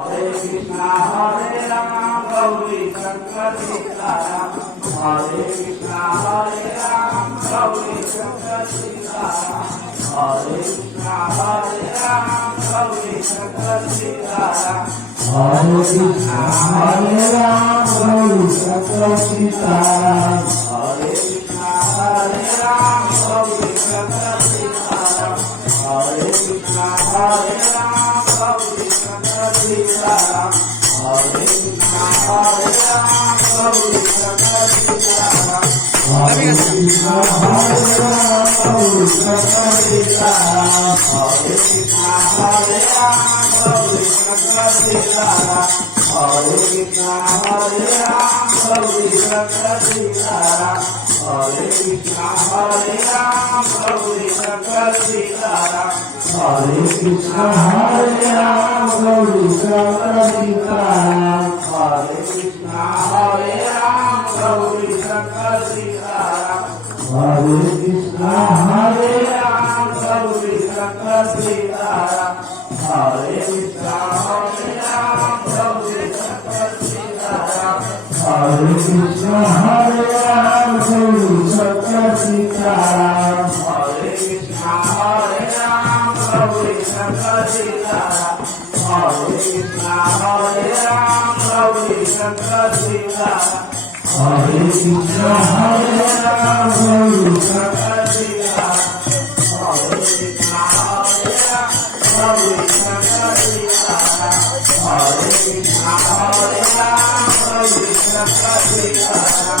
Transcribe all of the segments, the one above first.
Hare Krishna Hare Rama Gauri Shankar Sitaram Hare Krishna Hare Rama Gauri Shankar Sitaram Hare Krishna Hare Rama Gauri Shankar Sitaram Hare Krishna Hare Rama Gauri Shankar Sitaram Hare Krishna Hare Rama Gauri Shankar Sitaram Hare Krishna Hare Rama Gauri Shankar Sitaram Hare Krishna Hare Rama Gauri Shankar Sitaram Hare Krishna Hare Rama Gauri Shankar Sitaram Hare Krishna Hare Rama Gauri Shankar Sitaram Hare Krishna Hare Rama Gauri Shankar Sitaram Hare Krishna Hare Rama Gauri Shankar Sitaram Hare Krishna Hare Rama Gauri Shankar Sitaram Hare Krishna Hare Rama Gauri Shankar Sitaram Hare Krishna Hare Rama Gauri Shankar Sitaram Hare Krishna Hare Rama Gauri Shankar Sitaram Hare Krishna Hare Rama Gauri Shankar Sitaram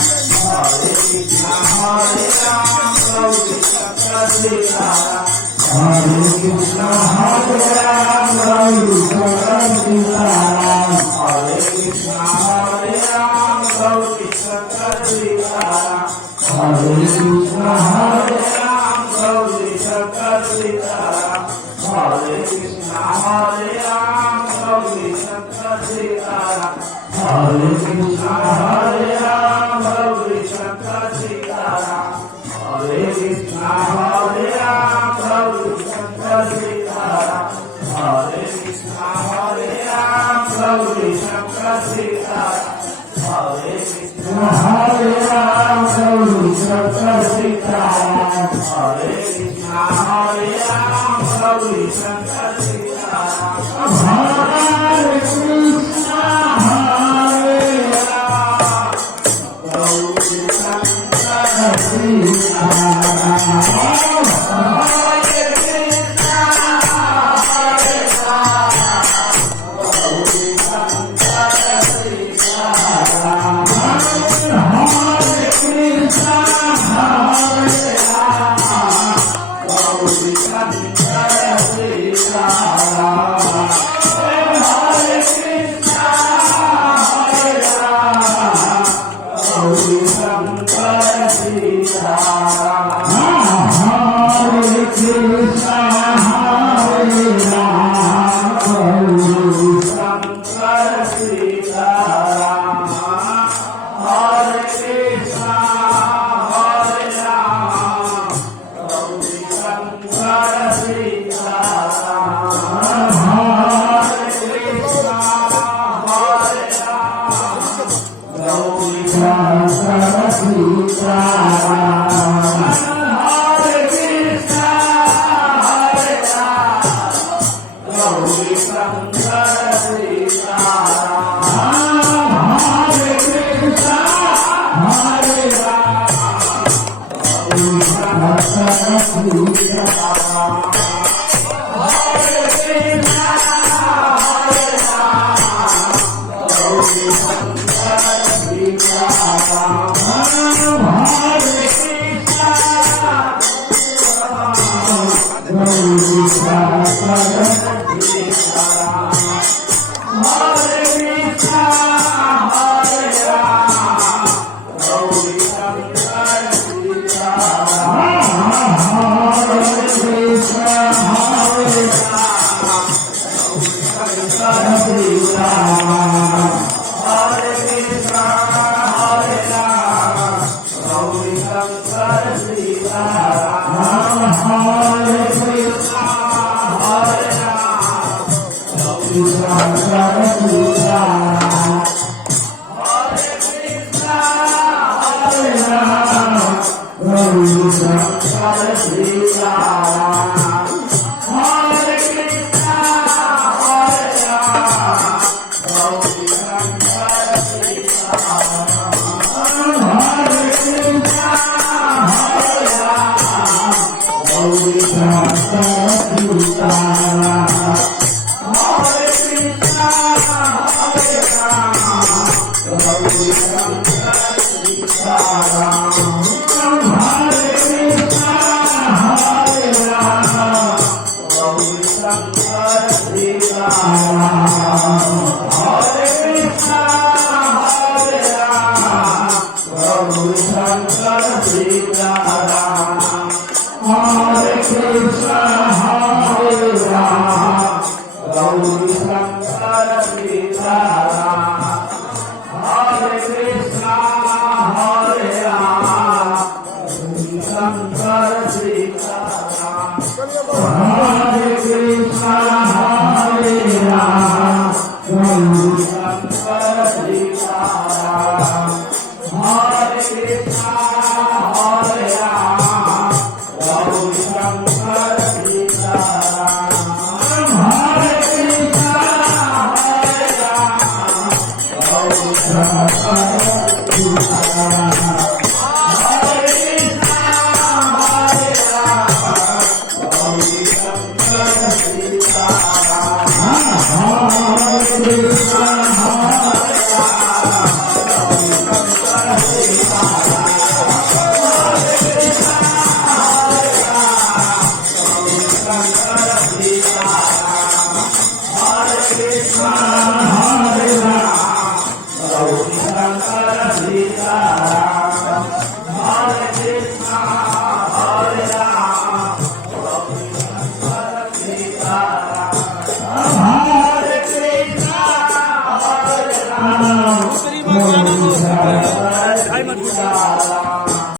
Hare Krishna Hare Rama Gauri Shankar Sitaram Hare Krishna Hare Rama Gauri Shankar Sitaram Hare Krishna Hare Rama Gauri Shankar Sitaram Hare Krishna Hare Rama Gauri Shankar Sitaram Hare Krishna Hare Rama Gauri Shankar Sitaram Hare Krishna Hare Rama Gauri Shankar Sitaram Hare Krishna Hare Rama Gauri Shankar Sitaram Hare Krishna Hare Rama Gauri Shankar Sitaram Hare Krishna Hare Rama Gauri Shankar Sitaram Hare Krishna Hare Rama Gauri Shankar Sitaram Hare Krishna Hare Rama Gauri Shankar Sitaram Hare Krishna Hare Rama Gauri Shankar Sitaram Hare Krishna Hare Rama Gauri Shankar Sitaram Hare Krishna Hare Rama Gauri Shankar Sitaram Hare Krishna Hare Rama Gauri Shankar Sitaram Hare Krishna Hare Rama Gauri Shankar Hare Shankar Sitaram Hare Krishna Hare Ram Gauri Shankar Sitaram Hare Krishna Hare Ram Gauri Shankar Sitaram Hare Krishna Hare Ram Gauri Shankar Sitaram Hare Krishna Hare Ram Gauri Shankar Sitaram Hare Krishna Hare Ram Gauri Shankar Sitaram Hare Krishna Hare Ram Gauri Shankar Sitaram Hare Krishna Hare Ram Gauri Shankar Sitaram Hare Krishna Hare Ram Gauri Shankar Sitaram Hare Krishna Hare Ram Gauri Shankar Sitaram Hare Krishna Hare Ram Gauri Shankar Sitaram Hare Krishna Hare Ram Gauri Shankar Sitaram Hare Krishna Hare Ram Gauri Shankar Sitaram Hare Krishna Hare Ram Gauri Shankar Sitaram Hare Krishna Hare Ram Gauri Shankar Sitaram Hare Krishna Hare Ram Gauri Shankar Sitaram Hare Krishna